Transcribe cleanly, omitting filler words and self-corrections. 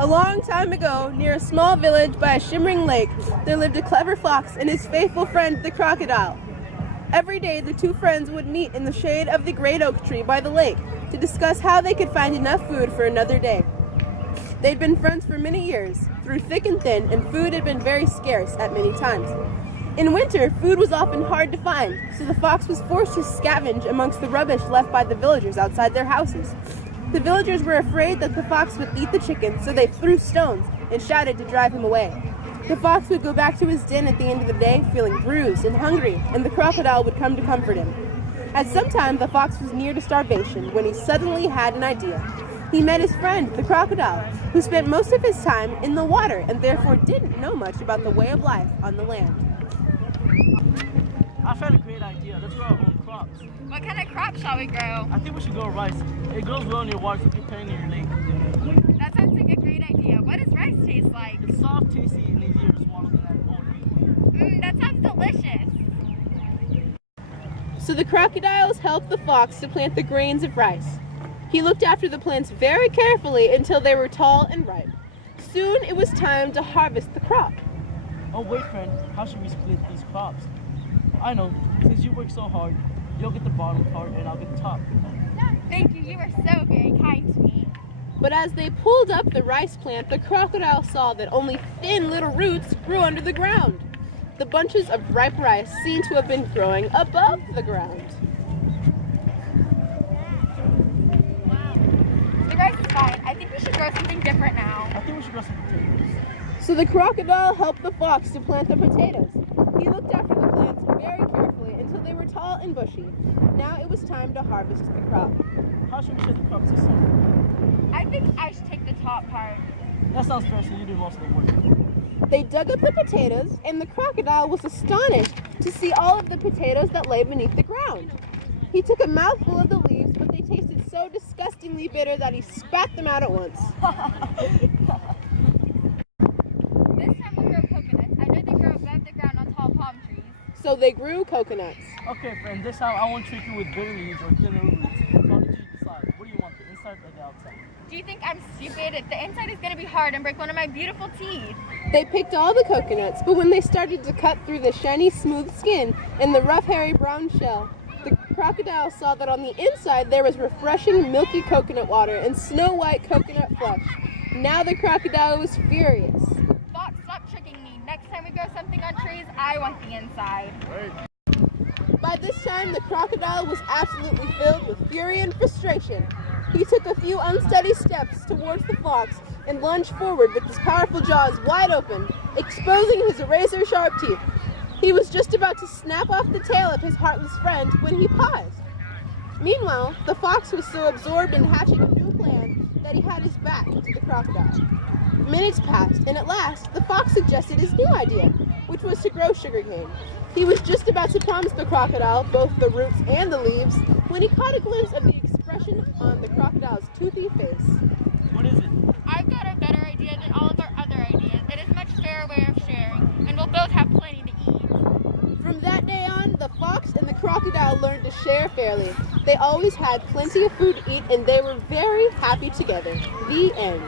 A long time ago, near a small village by a shimmering lake, there lived a clever fox and his faithful friend, the crocodile. Every day, the two friends would meet in the shade of the great oak tree by the lake to discuss how they could find enough food for another day. They'd been friends for many years, through thick and thin, and food had been very scarce at many times. In winter, food was often hard to find, so the fox was forced to scavenge amongst the rubbish left by the villagers outside their houses. The villagers were afraid that the fox would eat the chickens, so they threw stones and shouted to drive him away. The fox would go back to his den at the end of the day, feeling bruised and hungry, and the crocodile would come to comfort him. At some time, the fox was near to starvation when he suddenly had an idea. He met his friend, the crocodile, who spent most of his time in the water and therefore didn't know much about the way of life on the land. I've had a great idea. Let's grow our own crops. What kind of crops shall we grow? I think we should grow rice. It grows well near water, so keep planting near your lake. That sounds like a great idea. What does rice taste like? It's soft, tasty, and easier to swallow than that old wheat. That sounds delicious. So the crocodiles helped the fox to plant the grains of rice. He looked after the plants very carefully until they were tall and ripe. Soon it was time to harvest the crop. Oh wait, friend, how should we split these crops? I know, since you work so hard, you'll get the bottom part and I'll get the top. Thank you, you are so very kind to me. But as they pulled up the rice plant, the crocodile saw that only thin little roots grew under the ground. The bunches of ripe rice seemed to have been growing above the ground. The rice is fine. I think we should grow something different now. I think we should grow some potatoes. So the crocodile helped the fox to plant the potatoes. He looked after the plants very carefully until they were tall and bushy. Now it was time to harvest the crop. How should we share the crops this summer? I think I should take the top part. That sounds fair, so you do most of the work. They dug up the potatoes, and the crocodile was astonished to see all of the potatoes that lay beneath the ground. He took a mouthful of the leaves, but they tasted so disgustingly bitter that he spat them out at once. This time we'll grow coconuts. I know they grow above the ground on tall palm trees. So they grew coconuts. Okay, friend, this time I won't treat you with bitter leaves or thinner roots. So I'll let you decide. What do you want, the inside or the outside? Do you think I'm stupid? The inside is going to be hard and break one of my beautiful teeth. They picked all the coconuts, but when they started to cut through the shiny, smooth skin and the rough, hairy brown shell, the crocodile saw that on the inside there was refreshing, milky coconut water and snow-white coconut flesh. Now the crocodile was furious. Fox, stop tricking me. Next time we grow something on trees, I want the inside. Right. By this time, the crocodile was absolutely filled with fury and frustration. He took a few unsteady steps towards the fox and lunged forward with his powerful jaws wide open, exposing his razor-sharp teeth. He was just about to snap off the tail of his heartless friend when he paused. Meanwhile, the fox was so absorbed in hatching a new plan that he had his back to the crocodile. Minutes passed, and at last, the fox suggested his new idea, which was to grow sugarcane. He was just about to promise the crocodile both the roots and the leaves when he caught a glimpse of the expression on the crocodile's toothy face. What is it? I've got a better idea than all of our other ideas. It is a much fairer way of sharing, and we'll both have plenty to eat. From that day on, the fox and the crocodile learned to share fairly. They always had plenty of food to eat, and they were very happy together. The end.